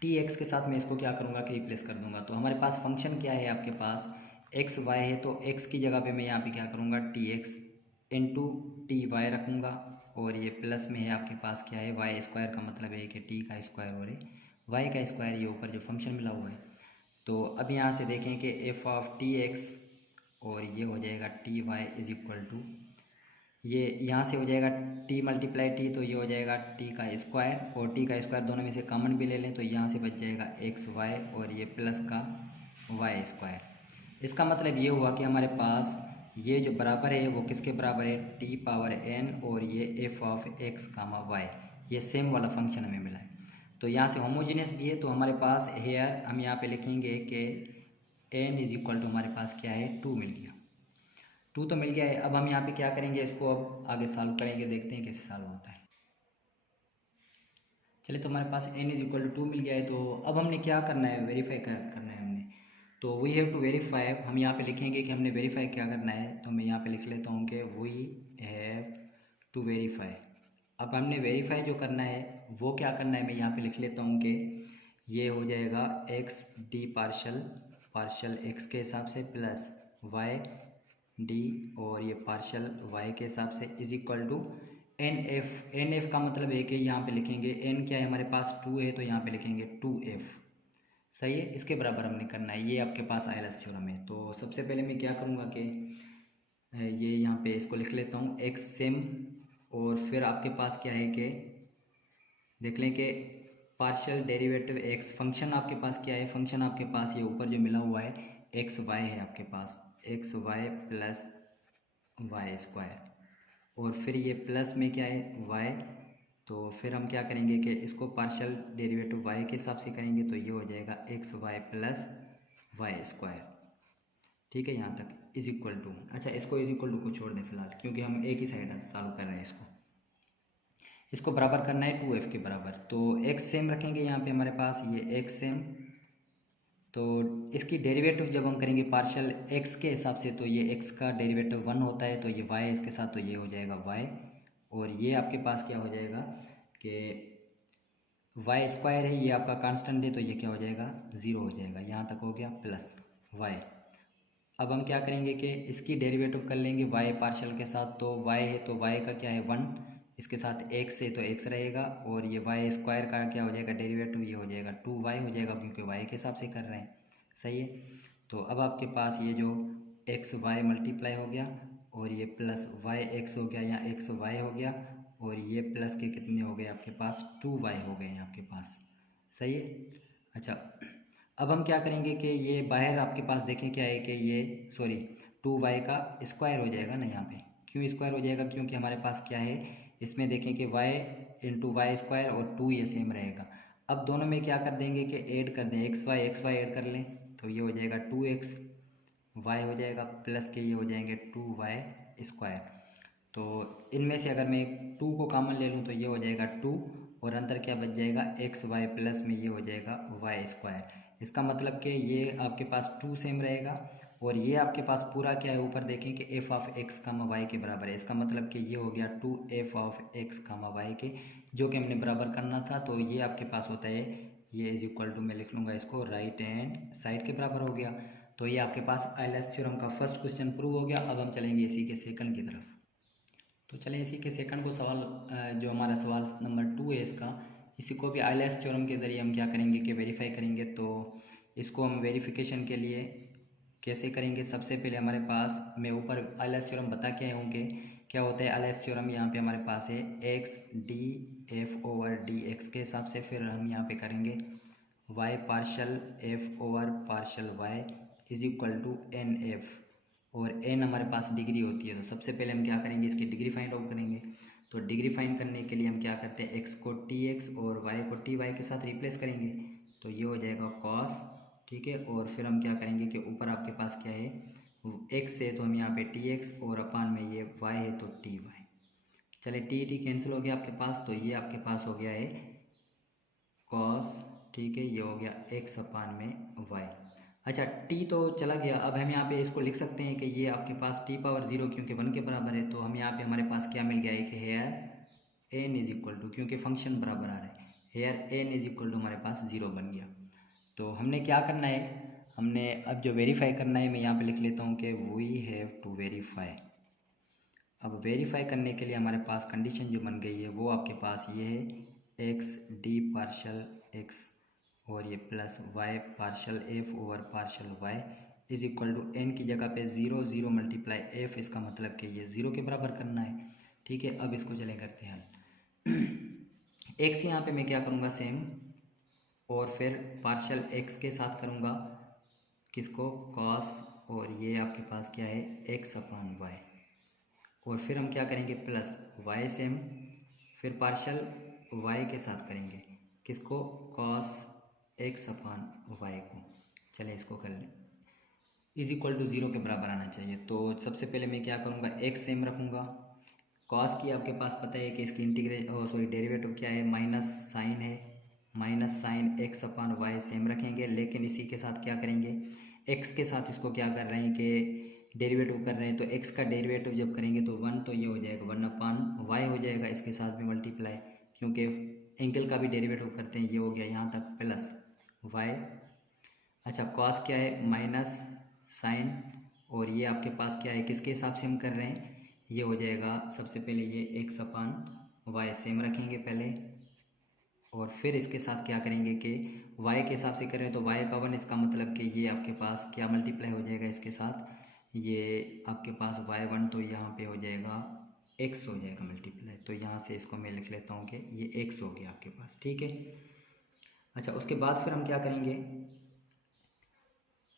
टी एक्स के साथ मैं इसको क्या करूँगा कि रिप्लेस कर दूँगा। तो हमारे पास फंक्शन क्या है, आपके पास एक्स वाई है, तो एक्स की जगह पे मैं यहाँ पे क्या करूँगा t x into t y रखूँगा, और ये प्लस में है आपके पास क्या है वाई स्क्वायर, का मतलब है कि टी का स्क्वायर और वाई का स्क्वायर, ये ऊपर जो फंक्शन मिला हुआ है। तो अब यहाँ से देखें कि एफ ऑफ टी एक्स और ये हो जाएगा t y is equal to, ये यहाँ से हो जाएगा टी मल्टीप्लाई टी, तो ये हो जाएगा टी का स्क्वायर, और टी का स्क्वायर दोनों में से कॉमन भी ले लें तो यहाँ से बच जाएगा एक्स वाई और ये प्लस का वाई स्क्वायर। इसका मतलब ये हुआ कि हमारे पास ये जो बराबर है वो किसके बराबर है, टी पावर एन और ये f of x comma y, ये सेम वाला फंक्शन हमें मिला है। तो यहाँ से होमोजीनियस भी है, तो हमारे पास हेयर हम यहाँ पे लिखेंगे कि एन इज इक्वल टू हमारे पास क्या है 2 मिल गया, 2 तो मिल गया है। अब हम यहाँ पे क्या करेंगे, इसको अब आगे सॉल्व करेंगे, देखते हैं कैसे सॉल्व होता है। चलिए, तो हमारे पास n इज इक्वल टू 2 मिल गया है। तो अब हमने क्या करना है, वेरीफाई करना है हमने। तो वी हैव टू वेरीफाई, हम यहाँ पे लिखेंगे कि हमने वेरीफाई क्या करना है। तो मैं यहाँ पे लिख लेता हूँ कि वी हैव टू वेरीफाई। अब हमने वेरीफाई जो करना है वो क्या करना है, मैं यहाँ पे लिख लेता हूँ कि ये हो जाएगा एक्स डी पार्शल एक्स के हिसाब से प्लस वाई डी और ये पार्शल वाई के हिसाब से is equal to n f का मतलब है कि यहाँ पे लिखेंगे एन क्या है हमारे पास 2 है, तो यहाँ पे लिखेंगे 2f, सही है। इसके बराबर हमने करना है, ये आपके पास आयलस थ्योरम है। तो सबसे पहले मैं क्या करूँगा कि ये यहाँ पे इसको लिख लेता हूँ एक्स सेम, और फिर आपके पास क्या है कि देख लें कि पार्शियल डेरिवेटिव एक्स, फंक्शन आपके पास क्या है, फंक्शन आपके पास ये ऊपर जो मिला हुआ है एक्स वाई है आपके पास, x y plus y square, और फिर ये प्लस में क्या है y। तो फिर हम क्या करेंगे कि इसको पार्शियल डेरिवेटिव y के हिसाब से करेंगे, तो ये हो जाएगा x y plus y square, ठीक है। यहाँ तक इज इक्वल टू, अच्छा इसको इज इक्वल टू को छोड़ दें फिलहाल, क्योंकि हम एक ही साइड सॉल्व कर रहे हैं। इसको बराबर करना है 2f के बराबर। तो x सेम रखेंगे यहाँ पे हमारे पास, ये x सेम। तो इसकी डेरिवेटिव जब हम करेंगे पार्शियल x के हिसाब से, तो ये x का डेरिवेटिव 1 होता है, तो ये y इसके साथ, तो ये हो जाएगा y, और ये आपके पास क्या हो जाएगा कि वाई स्क्वायर है, ये आपका कांस्टेंट है, तो ये क्या हो जाएगा 0 हो जाएगा। यहाँ तक हो गया प्लस वाई। अब हम क्या करेंगे कि इसकी डेरिवेटिव कर लेंगे वाई पार्शियल के साथ, तो वाई है तो वाई का क्या है 1, इसके साथ एक्स है तो एक्स रहेगा, और ये वाई स्क्वायर का क्या हो जाएगा डेरिवेटिव, ये हो जाएगा 2y हो जाएगा, क्योंकि वाई के हिसाब से कर रहे हैं, सही है। तो अब आपके पास ये जो एक्स वाई मल्टीप्लाई हो गया, और ये प्लस वाई एक्स हो गया, यहाँ एक्स वाई हो गया, और ये प्लस के कितने हो गए आपके पास 2y हो गए हैं आपके पास, सही है। अच्छा, अब हम क्या करेंगे कि ये बाहर आपके पास देखें क्या है कि ये सॉरी 2y का स्क्वायर हो जाएगा ना, यहाँ पे क्यों स्क्वायर हो जाएगा, क्योंकि हमारे पास क्या है इसमें देखें कि y इंटू वाई स्क्वायर और 2 ये सेम रहेगा। अब दोनों में क्या कर देंगे कि ऐड कर दें, एक्स वाई ऐड कर लें, तो ये हो जाएगा 2x y हो जाएगा प्लस के ये हो जाएंगे 2y स्क्वायर। तो इनमें से अगर मैं 2 को कॉमन ले लूँ तो ये हो जाएगा 2, और अंदर क्या बच जाएगा एक्स वाई प्लस में ये हो जाएगा वाई स्क्वायर। इसका मतलब कि ये आपके पास 2 सेम रहेगा, और ये आपके पास पूरा क्या है ऊपर देखें कि f of x comma y के बराबर है। इसका मतलब कि ये हो गया 2f of x comma y के, जो कि हमने बराबर करना था। तो ये आपके पास होता है, ये इज इक्वल टू मैं लिख लूँगा इसको राइट हैंड साइड के बराबर हो गया। तो ये आपके पास आइलैंड थ्योरम का फर्स्ट क्वेश्चन प्रूव हो गया। अब हम चलेंगे इसी के सेकंड की तरफ। तो चलें इसी के सेकंड को सवाल जो हमारा सवाल नंबर 2 है इसका, इसी को भी आइलैंड थ्योरम के ज़रिए हम क्या करेंगे कि वेरीफाई करेंगे। तो इसको हम वेरिफिकेशन के लिए कैसे करेंगे, सबसे पहले हमारे पास मैं ऊपर आइलैंड थ्योरम बता के आए होंगे क्या होता है एलएच थ्योरम यहाँ पे हमारे पास है x d f over d x के हिसाब से। फिर हम यहाँ पे करेंगे y partial f over partial y is equal to n f, और एन हमारे पास डिग्री होती है। तो सबसे पहले हम क्या करेंगे, इसकी डिग्री फाइंड आउट करेंगे। तो डिग्री फाइंड करने के लिए हम क्या करते हैं, एक्स को टी एक्स और वाई को टी वाई के साथ रिप्लेस करेंगे। तो ये हो जाएगा कॉस, ठीक है। और फिर हम क्या करेंगे कि ऊपर आपके पास क्या है, एक्स है तो हम यहाँ पे टी एक्स और अपान में ये वाई है तो टी वाई। चले टी टी कैंसिल हो गया आपके पास, तो ये आपके पास हो गया है कॉस, ठीक है। ये हो गया एक्स अपान में वाई। अच्छा टी तो चला गया, अब हम यहाँ पे इसको लिख सकते हैं कि ये आपके पास टी पावर 0 क्योंकि 1 के बराबर है। तो हम यहाँ पे हमारे पास क्या मिल गया है कि here n is equal to, क्योंकि फंक्शन बराबर आ रहा है, here n is equal to हमारे पास 0 बन गया। तो हमने क्या करना है, हमने अब जो वेरीफाई करना है, मैं यहाँ पे लिख लेता हूँ कि वी हैव टू वेरीफाई। अब वेरीफाई करने के लिए हमारे पास कंडीशन जो बन गई है वो आपके पास ये है, एक्स डी पार्शल एक्स और ये plus y partial f over partial y is equal to n की जगह पे 0 0 मल्टीप्लाई एफ, इसका मतलब कि ये 0 के बराबर करना है, ठीक है। अब इसको चले करते हैं हल। एक्स यहाँ पे मैं क्या करूँगा सेम, और फिर पार्शल एक्स के साथ करूँगा किसको, कॉस, और ये आपके पास क्या है एक्स अपान वाई, और फिर हम क्या करेंगे प्लस वाई सेम, फिर पार्शल वाई के साथ करेंगे किसको, कॉस एक्स अपान वाई को। चले इसको कर लें, इज इक्वल टू 0 के बराबर आना चाहिए। तो सबसे पहले मैं क्या करूँगा, एक्स सेम रखूँगा, कॉस की आपके पास पता है कि इसकी डेरिवेटिव क्या है, माइनस साइन है, minus sine x upon y same रखेंगे। लेकिन इसी के साथ क्या करेंगे, एक्स के साथ इसको क्या कर रहे हैं कि डेरिवेटिव कर रहे हैं, तो एक्स का डेरिवेटिव जब करेंगे तो 1, तो ये हो जाएगा 1 अपान वाई हो जाएगा, इसके साथ में मल्टीप्लाई, क्योंकि एंगल का भी डेरिवेटिव करते हैं। ये हो गया यहाँ तक प्लस वाई। अच्छा कॉस क्या है, माइनस साइन, और ये आपके पास क्या है, किसके हिसाब से हम कर रहे हैं, ये हो जाएगा सबसे पहले ये एक्स अपान वाई सेम रखेंगे पहले, और फिर इसके साथ क्या करेंगे कि y के हिसाब से करें तो y का 1, इसका मतलब कि ये आपके पास क्या मल्टीप्लाई हो जाएगा इसके साथ, ये आपके पास y1, तो यहाँ पे हो जाएगा x हो जाएगा मल्टीप्लाई। तो यहाँ से इसको मैं लिख लेता हूँ कि ये x हो गया आपके पास, ठीक है। अच्छा उसके बाद फिर हम क्या करेंगे,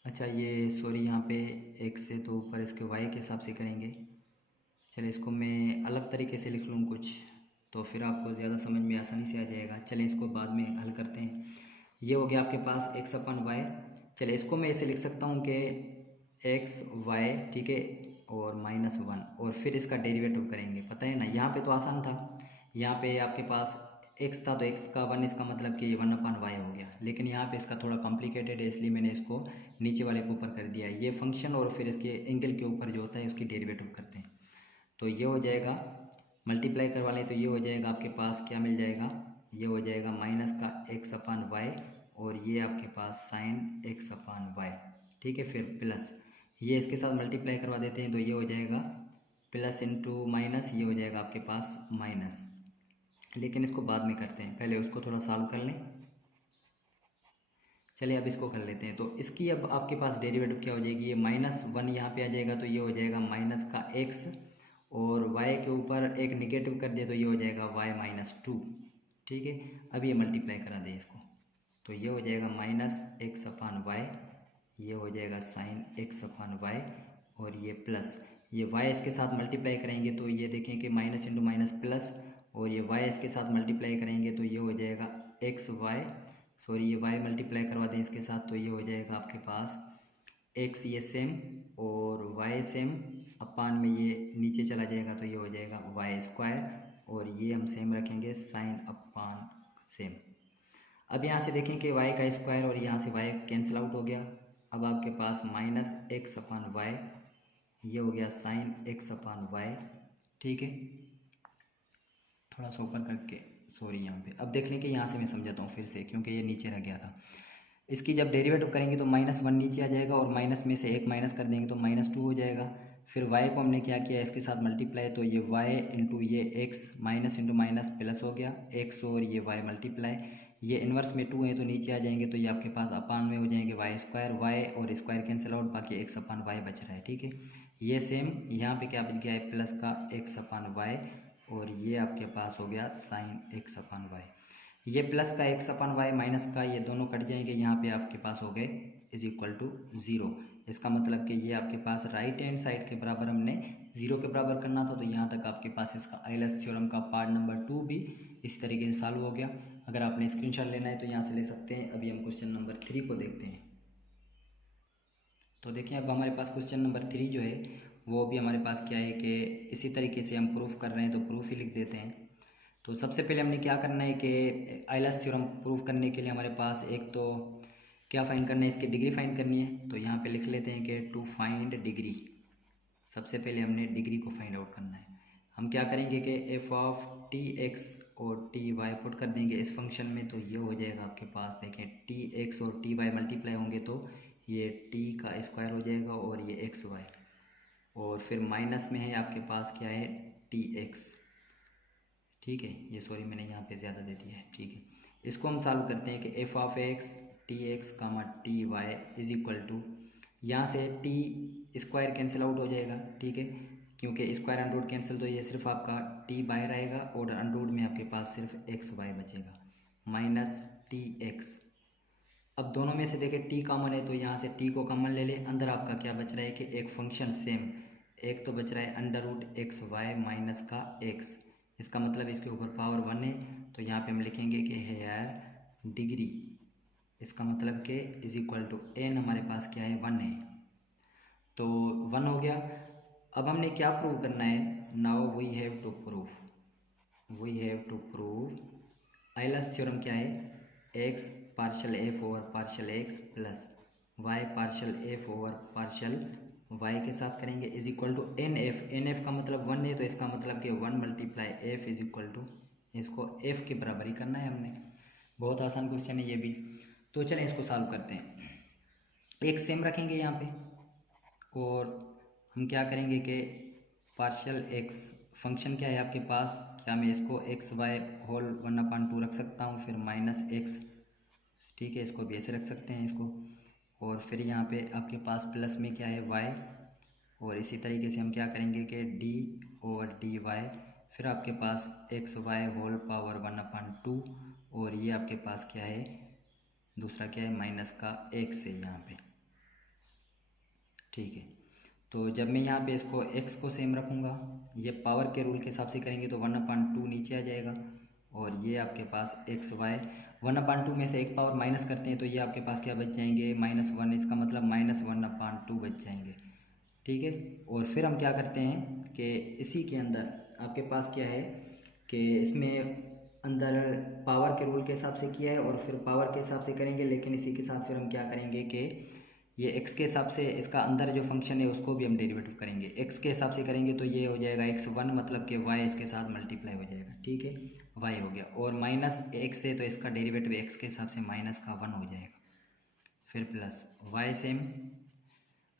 अच्छा ये सॉरी यहाँ पे x से तो ऊपर इसके y के हिसाब से करेंगे। चलिए इसको मैं अलग तरीके से लिख लूँ कुछ, तो फिर आपको ज़्यादा समझ में आसानी से आ जाएगा। चलें इसको बाद में हल करते हैं। ये हो गया आपके पास एक्स अपन वाई। चलिए इसको मैं ऐसे लिख सकता हूँ कि एक्स वाई, ठीक है, और -1, और फिर इसका डेरिवेटिव करेंगे, पता है ना। यहाँ पे तो आसान था, यहाँ पे आपके पास एक्स था तो एक्स का 1, इसका मतलब कि ये 1 अपन वाई हो गया। लेकिन यहाँ पे इसका थोड़ा कॉम्प्लिकेटेड है, इसलिए मैंने इसको नीचे वाले के ऊपर कर दिया है। ये फंक्शन और फिर इसके एंगल के ऊपर जो होता है उसकी डेरिवेटिव करते हैं। तो ये हो जाएगा, मल्टीप्लाई करवा लें तो ये हो जाएगा आपके पास क्या मिल जाएगा, ये हो जाएगा माइनस का एक्स अपान वाई, और ये आपके पास साइन एक्स अपान वाई, ठीक है। फिर प्लस ये इसके साथ मल्टीप्लाई करवा देते हैं तो ये हो जाएगा प्लस इंटू माइनस, ये हो जाएगा आपके पास माइनस। लेकिन इसको बाद में करते हैं, पहले उसको थोड़ा सॉल्व कर लें। चलिए अब इसको कर लेते हैं। तो इसकी अब आपके पास डेरिवेटिव क्या हो जाएगी, ये -1 यहाँ पे आ जाएगा, तो ये हो जाएगा माइनस का एक्स, और y के ऊपर एक निगेटिव कर दिया तो ये हो जाएगा y-2, ठीक है। अब ये मल्टीप्लाई करा दें इसको, तो ये हो जाएगा माइनस एक्स अपान वाई, ये हो जाएगा साइन एक्स अपान वाई, और ये प्लस ये y इसके साथ मल्टीप्लाई करेंगे तो ये देखें कि माइनस इंटू माइनस प्लस, और ये y इसके साथ मल्टीप्लाई करेंगे तो ये हो जाएगा एक्स वाई, सॉरी ये y मल्टीप्लाई करवा दें इसके साथ तो ये हो जाएगा आपके पास एक्स, ये सेम, और y सेम, अपान में ये नीचे चला जाएगा तो ये हो जाएगा वाई स्क्वायर, और ये हम सेम रखेंगे साइन अपान सेम। अब यहाँ से देखें कि y का स्क्वायर और यहाँ से y कैंसिल आउट हो गया। अब आपके पास माइनस एक्स अपान वाई, ये हो गया साइन एक्स अपान वाई, ठीक है। थोड़ा सा ऊपर करके, सॉरी यहाँ पे अब देख लें कि यहाँ से मैं समझाता हूँ फिर से, क्योंकि ये नीचे रह गया था। इसकी जब डेरिवेटिव करेंगे तो -1 नीचे आ जाएगा, और माइनस में से एक माइनस कर देंगे तो -2 हो जाएगा। फिर y को हमने क्या किया, इसके साथ मल्टीप्लाई, तो ये y इंटू ये x, minus into minus plus हो गया x, और ये y मल्टीप्लाई, ये इन्वर्स में 2 है तो नीचे आ जाएंगे, तो ये आपके पास अपान में हो जाएंगे y स्क्वायर, y और स्क्वायर कैंसिल आउट, बाकी x अपान y बच रहा है, ठीक है। ये सेम यहाँ पे क्या बच गया है, प्लस का एक्स अपान वाई, और ये आपके पास हो गया साइन एक्स अपान वाई। ये प्लस का एक्स अपान वाई माइनस का ये दोनों कट जाएंगे, यहाँ पे आपके पास हो गए इज इक्वल टू ज़ीरो। इसका मतलब कि ये आपके पास राइट हैंड साइड के बराबर हमने ज़ीरो के बराबर करना था, तो यहाँ तक आपके पास इसका आइलर्स थ्योरम का पार्ट नंबर 2 भी इसी तरीके से सॉल्व हो गया। अगर आपने स्क्रीनशॉट लेना है तो यहाँ से ले सकते हैं। अभी हम क्वेश्चन नंबर 3 को देखते हैं। तो देखिए अब हमारे पास क्वेश्चन नंबर 3 जो है वो भी हमारे पास क्या है कि इसी तरीके से हम प्रूफ कर रहे हैं, तो प्रूफ ही लिख देते हैं। तो सबसे पहले हमने क्या करना है कि आइलर्स थ्योरम प्रूफ करने के लिए हमारे पास एक तो क्या फाइंड करना है, इसकी डिग्री फाइंड करनी है। तो यहाँ पे लिख लेते हैं कि टू फाइंड डिग्री, सबसे पहले हमने डिग्री को फाइंड आउट करना है। हम क्या करेंगे कि एफ ऑफ टी एक्स और टी वाई पुट कर देंगे इस फंक्शन में, तो ये हो जाएगा आपके पास, देखें टी एक्स और टी वाई मल्टीप्लाई होंगे तो ये टी का स्क्वायर हो जाएगा और ये एक्स वाई, और फिर माइनस में है आपके पास क्या है, टी एक्स। ठीक है, ये सॉरी मैंने यहाँ पे ज़्यादा दे दिया है। ठीक है, इसको हम सॉल्व करते हैं कि f of x t x comma t y is equal to, यहाँ से टी स्क्वायर कैंसिल आउट हो जाएगा। ठीक है, क्योंकि स्क्वायर अंडरूट कैंसिल, तो ये सिर्फ आपका टी बाहर आएगा और अंडरूट में आपके पास सिर्फ एक्स वाई बचेगा, माइनस टी एक्स। अब दोनों में से देखें टी कॉमन है, तो यहाँ से टी को कॉमन ले ले, अंदर आपका क्या बच रहा है कि एक फंक्शन सेम, एक तो बच रहा है under root x y minus का एक्स, इसका मतलब इसके ऊपर पावर 1 है, तो यहाँ पे हम लिखेंगे कि है यार डिग्री, इसका मतलब कि इज इक्वल टू एन हमारे पास क्या है, 1 है, तो 1 हो गया। अब हमने क्या प्रूव करना है, now we have to proof, we have to prove Euler's theorem क्या है, x partial f over partial x plus y partial f over partial y के साथ करेंगे is equal to n f, n f का मतलब 1 है, तो इसका मतलब कि 1 multiply f is equal to, इसको एफ के बराबर ही करना है हमने। बहुत आसान क्वेश्चन है ये भी। तो चलें इसको सॉल्व करते हैं। एक सेम रखेंगे यहाँ पे, और हम क्या करेंगे कि पार्शियल एक्स फंक्शन क्या है आपके पास, क्या मैं इसको एक्स वाई होल 1/2 रख सकता हूँ, फिर माइनस एक्स, ठीक है, इसको भी ऐसे रख सकते हैं इसको, और फिर यहाँ पे आपके पास प्लस में क्या है वाई, और इसी तरीके से हम क्या करेंगे कि डी और डी वाई, फिर आपके पास एक्स वाई होल पावर 1/2, और ये आपके पास क्या है, दूसरा क्या है माइनस का एक्स है यहाँ पे। ठीक है, तो जब मैं यहाँ पे इसको x को सेम रखूँगा, ये पावर के रूल के हिसाब से करेंगे तो 1/2 नीचे आ जाएगा, और ये आपके पास एक्स वाई 1/2 में से एक पावर माइनस करते हैं तो ये आपके पास क्या बच जाएंगे, -1, इसका मतलब -1/2 बच जाएंगे। ठीक है, और फिर हम क्या करते हैं कि इसी के अंदर आपके पास क्या है कि इसमें अंदर पावर के रूल के हिसाब से किया है, और फिर पावर के हिसाब से करेंगे, लेकिन इसी के साथ फिर हम क्या करेंगे कि ये x के हिसाब से इसका अंदर जो फंक्शन है उसको भी हम डेरिवेटिव करेंगे, x के हिसाब से करेंगे तो ये हो जाएगा x1, मतलब कि y इसके साथ मल्टीप्लाई हो जाएगा। ठीक है, y हो गया, और माइनस x है तो इसका डेरिवेटिव x के हिसाब से माइनस का 1 हो जाएगा, फिर प्लस y सेम,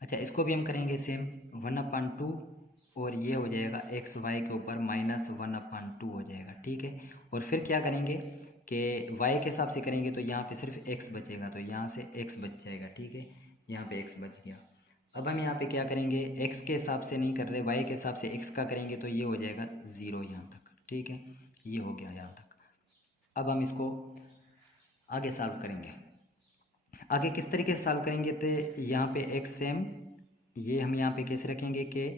अच्छा इसको भी हम करेंगे सेम 1/2, और ये हो जाएगा एक्स वाई के ऊपर -1/2 हो जाएगा। ठीक है, और फिर क्या करेंगे कि y के हिसाब से करेंगे तो यहाँ पे सिर्फ x बचेगा, तो यहाँ से x बच जाएगा। ठीक है, यहाँ पे x बच गया। अब हम यहाँ पे क्या करेंगे, x के हिसाब से नहीं कर रहे, y के हिसाब से x का करेंगे तो ये हो जाएगा 0 यहाँ तक। ठीक है, ये हो गया यहाँ तक। अब हम इसको आगे सॉल्व करेंगे। आगे किस तरीके से सॉल्व करेंगे, तो यहाँ पे x सेम, ये हम यहाँ पे कैसे रखेंगे कि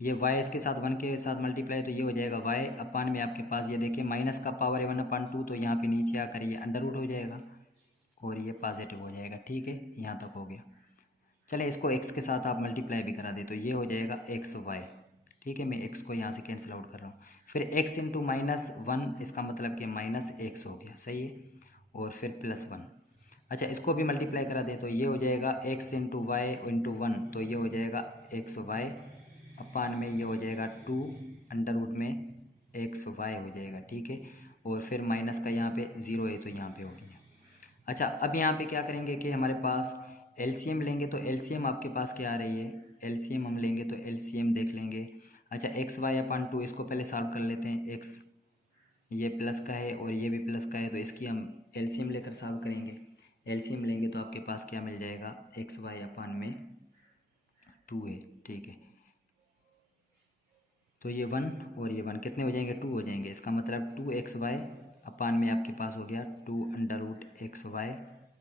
ये y इसके साथ 1 के साथ मल्टीप्लाई, तो ये हो जाएगा y अपान में आपके पास ये देखिए माइनस का पावर है 1/2, तो यहाँ पे नीचे आकर ये अंडर रूट हो जाएगा और ये पॉजिटिव हो जाएगा। ठीक है, यहाँ तक हो गया। चले इसको x के साथ आप मल्टीप्लाई भी करा दे, तो ये हो जाएगा एक्स वाई। ठीक है, मैं x को यहाँ से कैंसिल आउट कर रहा हूँ, फिर x इंटू -1, इसका मतलब कि -x हो गया, सही है, और फिर +1। अच्छा इसको भी मल्टीप्लाई करा दे तो ये हो जाएगा x इंटू वाई इंटू 1, तो ये हो जाएगा एक्स वाई अपान में ये हो जाएगा 2 अंडर रूट में एक्स वाई हो जाएगा। ठीक है, और फिर माइनस का यहाँ पे 0 है तो यहाँ पे हो गया। अच्छा अब यहाँ पे क्या करेंगे कि हमारे पास एलसीएम लेंगे, तो एलसीएम आपके पास क्या आ रही है, एलसीएम हम लेंगे तो एलसीएम देख लेंगे। अच्छा एक्स वाई अपान 2 इसको पहले सॉल्व कर लेते हैं, एक्स ये प्लस का है और ये भी प्लस का है, तो इसकी हम एलसीएम लेकर सॉल्व करेंगे। एलसीएम लेंगे तो आपके पास क्या मिल जाएगा, एक्स वाई अपान में 2 है। ठीक है, तो ये 1 और ये 1 कितने हो जाएंगे, 2 हो जाएंगे। इसका मतलब 2xy अपान में आपके पास हो गया 2√xy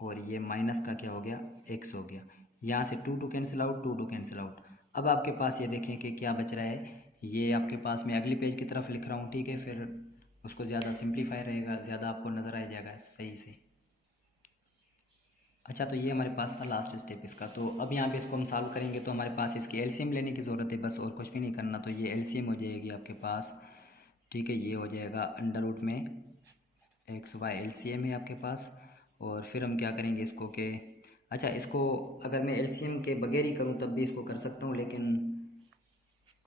और ये माइनस का क्या हो गया, x हो गया। यहाँ से 2 कैंसिल आउट, 2 कैंसिल आउट। अब आपके पास ये देखें कि क्या बच रहा है, ये आपके पास मैं अगली पेज की तरफ लिख रहा हूँ, ठीक है, फिर उसको ज़्यादा सिंप्लीफाई रहेगा, ज़्यादा आपको नज़र आ जाएगा सही से। अच्छा, तो ये हमारे पास था लास्ट स्टेप इसका। तो अब यहाँ पे इसको हम सॉल्व करेंगे तो हमारे पास इसकी एलसीएम लेने की ज़रूरत है बस, और कुछ भी नहीं करना। तो ये एलसीएम हो जाएगी आपके पास, ठीक है, ये हो जाएगा अंडर रूट में एक्स वाई एलसीएम है आपके पास। और फिर हम क्या करेंगे इसको के, अच्छा इसको अगर मैं एलसीएम के बगैर ही करूँ तब भी इसको कर सकता हूँ, लेकिन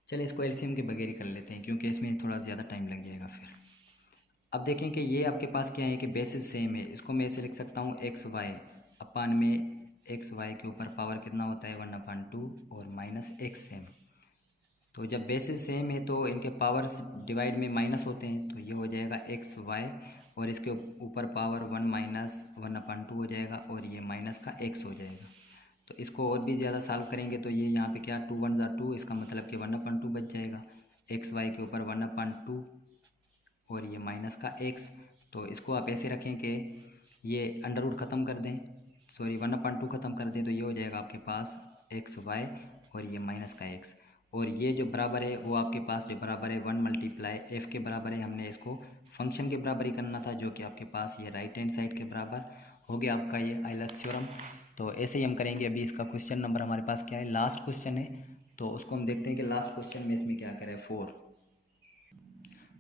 चलिए इसको एलसीएम के बगैर ही कर लेते हैं क्योंकि इसमें थोड़ा ज़्यादा टाइम लग जाएगा फिर। अब देखें कि ये आपके पास क्या है कि बेसिस सेम है, इसको मैं ऐसे लिख सकता हूँ एक्स वाई अपान में एक्स वाई के ऊपर पावर कितना होता है 1/2 और माइनस एक्स सेम। तो जब बेसिस सेम है तो इनके पावर्स डिवाइड में माइनस होते हैं, तो ये हो जाएगा एक्स वाई और इसके ऊपर पावर 1 माइनस 1/2 हो जाएगा और ये माइनस का एक्स हो जाएगा। तो इसको और भी ज़्यादा सॉल्व करेंगे तो ये यहाँ पे क्या 2 1 ज़ा 2, इसका मतलब कि 1/2 बच जाएगा। एक्स वाई के ऊपर 1/2 और ये माइनस का एक्स। तो इसको आप ऐसे रखें कि ये अंडर रूट ख़त्म कर दें, सॉरी 1/2 ख़त्म कर दें, तो ये हो जाएगा आपके पास एक्स वाई और ये माइनस का एक्स। और ये जो बराबर है वो आपके पास जो बराबर है 1 मल्टीप्लाई एफ के बराबर है। हमने इसको फंक्शन के बराबर ही करना था, जो कि आपके पास ये राइट हैंड साइड के बराबर हो गया आपका ये आइलर्स थ्योरम। तो ऐसे ही हम करेंगे। अभी इसका क्वेश्चन नंबर हमारे पास क्या है, लास्ट क्वेश्चन है, तो उसको हम देखते हैं कि लास्ट क्वेश्चन में इसमें क्या करें 4।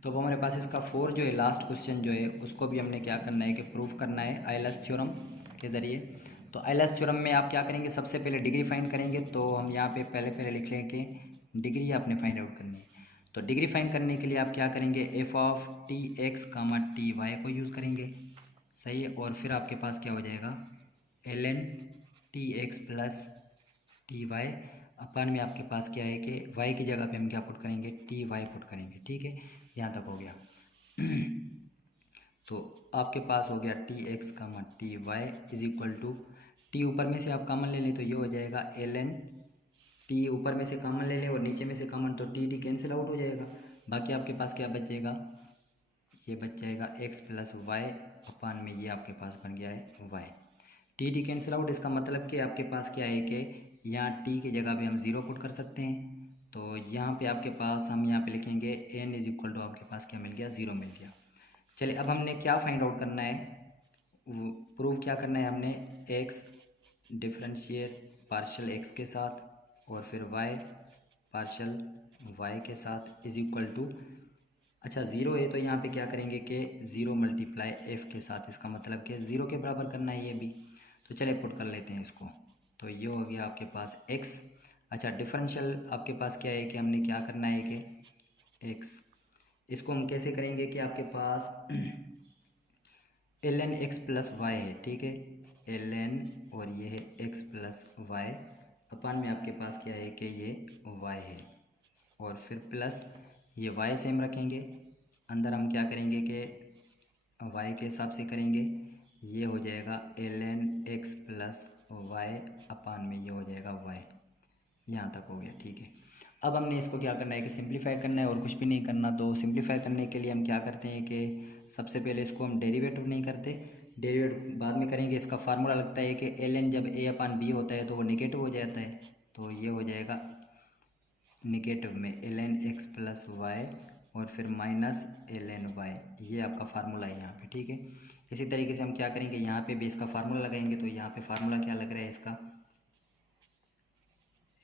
तो अब हमारे पास इसका 4 जो है लास्ट क्वेश्चन जो है उसको भी हमने क्या करना है कि प्रूफ करना है आइलर्स थ्योरम के ज़रिए। तो आइलर्स थ्योरम में आप क्या करेंगे, सबसे पहले डिग्री फाइंड करेंगे। तो हम यहाँ पे पहले लिख लें कि डिग्री आपने फाइंड आउट करनी है। तो डिग्री फाइंड करने के लिए आप क्या करेंगे, f of t x comma t y को यूज़ करेंगे, सही है। और फिर आपके पास क्या हो जाएगा l n t x plus t y अपन में आपके पास क्या है कि वाई की जगह पे हम क्या पुट करेंगे, टी वाई पुट करेंगे, ठीक है, यहाँ तक हो गया। तो आपके पास हो गया t x comma t y is equal to t ऊपर में से आप कॉमन ले लें तो ये हो जाएगा एल एन, टी ऊपर में से कॉमन ले लें और नीचे में से कॉमन, तो टी टी कैंसिल आउट हो जाएगा। बाकी आपके पास क्या बच जाएगा, ये बच जाएगा एक्स प्लस वाई अपान में ये आपके पास बन गया है y. T t cancel out, इसका मतलब कि आपके पास क्या है कि यहाँ टी की जगह पे हम ज़ीरो पुट कर सकते हैं। तो यहाँ पे आपके पास हम यहाँ पे लिखेंगे एन इज इक्वल टू आपके पास क्या मिल गया, ज़ीरो मिल गया। चलिए अब हमने क्या फाइंड आउट करना है, प्रूव क्या करना है हमने, एक्स डिफरेंशिएट पार्शियल एक्स के साथ और फिर वाई पार्शियल वाई के साथ इज इक्वल टू, अच्छा ज़ीरो है तो यहाँ पे क्या करेंगे कि ज़ीरो मल्टीप्लाई एफ़ के साथ, इसका मतलब कि ज़ीरो के बराबर करना है ये भी। तो चलिए पुट कर लेते हैं इसको। तो ये हो गया आपके पास एक्स। अच्छा डिफरेंशियल आपके पास क्या है कि हमने क्या करना है कि एक्स, इसको हम कैसे करेंगे कि आपके पास l n x plus y है, ठीक है, एल एन और ये है एक्स प्लस वाई अपान में आपके पास क्या है कि ये वाई है और फिर प्लस ये वाई सेम रखेंगे, अंदर हम क्या करेंगे कि वाई के हिसाब से करेंगे, ये हो जाएगा l n x plus y अपान में ये हो जाएगा वाई, यहाँ तक हो गया, ठीक है। अब हमने इसको क्या करना है कि सिंप्लीफाई करना है और कुछ भी नहीं करना। तो सिंप्लीफाई करने के लिए हम क्या करते हैं कि सबसे पहले इसको हम डेरिवेटिव नहीं करते, डेरिवेटिव बाद में करेंगे। इसका फार्मूला लगता है कि एल एन जब ए अपान बी होता है तो वो निगेटिव हो जाता है, तो ये हो जाएगा निगेटिव में l n x plus y और फिर माइनस एल एन वाई, ये आपका फार्मूला है यहाँ पे, ठीक है। इसी तरीके से हम क्या करेंगे, यहाँ पे भी इसका फार्मूला लगाएंगे। तो यहाँ पे फार्मूला क्या लग रहा है इसका,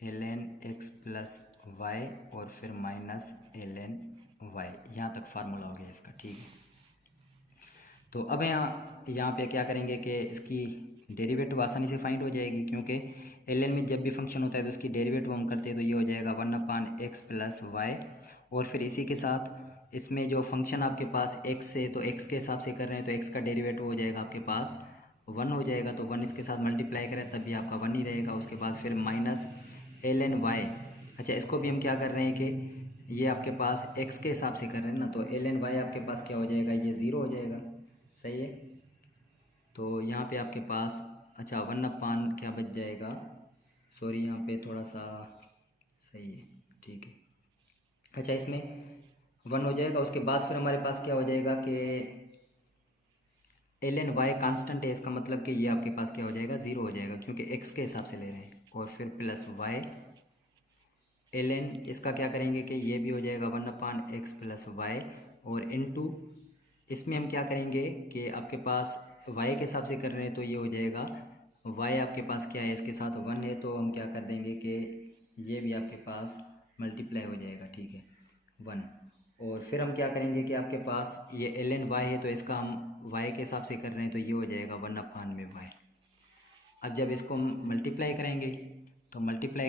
l n x plus y और फिर माइनस एल एन वाई, यहाँ तक फार्मूला हो गया इसका, ठीक है। तो अब यहाँ पे क्या करेंगे कि इसकी डेरिवेटिव आसानी से फाइंड हो जाएगी, क्योंकि एल एन में जब भी फंक्शन होता है तो इसकी डेरिवेटिव हम करते हैं, तो ये हो जाएगा 1/x प्लस वाई और फिर इसी के साथ इसमें जो फंक्शन आपके पास x है तो x के हिसाब से कर रहे हैं तो x का डेरिवेटिव हो जाएगा आपके पास 1 हो जाएगा, तो 1 इसके साथ मल्टीप्लाई करें तब भी आपका 1 ही रहेगा। उसके बाद फिर माइनस एल एन वाई, अच्छा इसको भी हम क्या कर रहे हैं कि ये आपके पास x के हिसाब से कर रहे हैं ना, तो एल एन वाई आपके पास क्या हो जाएगा, ये ज़ीरो हो जाएगा, सही है। तो यहाँ पे आपके पास अच्छा 1/, क्या बच जाएगा, सॉरी यहाँ पे थोड़ा सा सही है, ठीक है, अच्छा, इसमें 1 हो जाएगा। उसके बाद फिर हमारे पास क्या हो जाएगा कि ln y कांस्टेंट है, इसका मतलब कि ये आपके पास क्या हो जाएगा, 0 हो जाएगा, क्योंकि x के हिसाब से ले रहे हैं। और फिर प्लस y ln इसका क्या करेंगे कि ये भी हो जाएगा 1/x प्लस वाई, और इनटू इसमें हम क्या करेंगे कि आपके पास y के हिसाब से कर रहे हैं तो ये हो जाएगा y आपके पास क्या है, इसके साथ 1 है, तो हम क्या कर देंगे कि ये भी आपके पास मल्टीप्लाई हो जाएगा, ठीक है, 1। और फिर हम क्या करेंगे कि आपके पास ये ln y है, तो इसका हम y के हिसाब से कर रहे हैं, तो ये हो जाएगा 1/y। अब जब इसको हम मल्टीप्लाई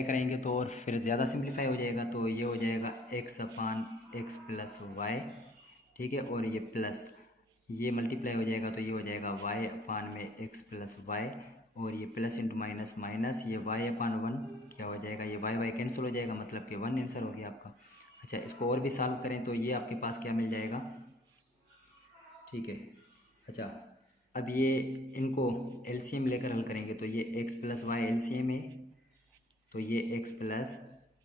करेंगे तो और फिर ज़्यादा सिंप्लीफाई हो जाएगा, तो ये हो जाएगा x/x प्लस वाई, ठीक है। और ये प्लस ये मल्टीप्लाई हो जाएगा, तो ये हो जाएगा y/x प्लस वाई, और ये प्लस इंटू माइनस माइनस, ये y/1 क्या हो जाएगा, ये y कैंसिल हो जाएगा, मतलब कि 1 आंसर हो गया आपका। अच्छा, इसको और भी सॉल्व करें तो ये आपके पास क्या मिल जाएगा, ठीक है। अच्छा, अब ये इनको एलसीएम लेकर हल करेंगे, तो ये x प्लस वाई एलसीएम है, तो ये x प्लस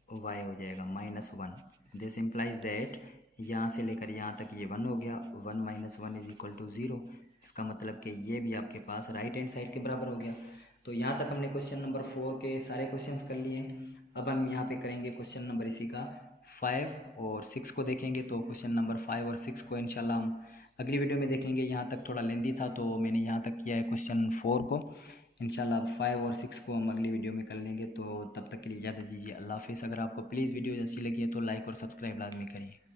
वाई हो जाएगा -1। दिस इम्प्लाइज दैट यहाँ से लेकर यहाँ तक ये 1 हो गया, 1 - 1 = 0। इसका मतलब कि ये भी आपके पास राइट हैंड साइड के बराबर हो गया। तो यहाँ तक हमने क्वेश्चन नंबर 4 के सारे क्वेश्चंस कर लिए हैं। अब हम यहाँ पे करेंगे क्वेश्चन नंबर इसी का 5 और 6 को देखेंगे। तो क्वेश्चन नंबर 5 और 6 को इंशाल्लाह हम अगली वीडियो में देखेंगे। यहाँ तक थोड़ा लेंदी था तो मैंने यहाँ तक किया है क्वेश्चन 4 को। इंशाल्लाह 5 और 6 को हम अगली वीडियो में कर लेंगे। तो तब तक के लिए इजाज़त दीजिए, अल्लाह हाफ़िज़। अगर आपको प्लीज़ वीडियो अच्छी लगी है तो लाइक और सब्सक्राइब लाजमी करिए।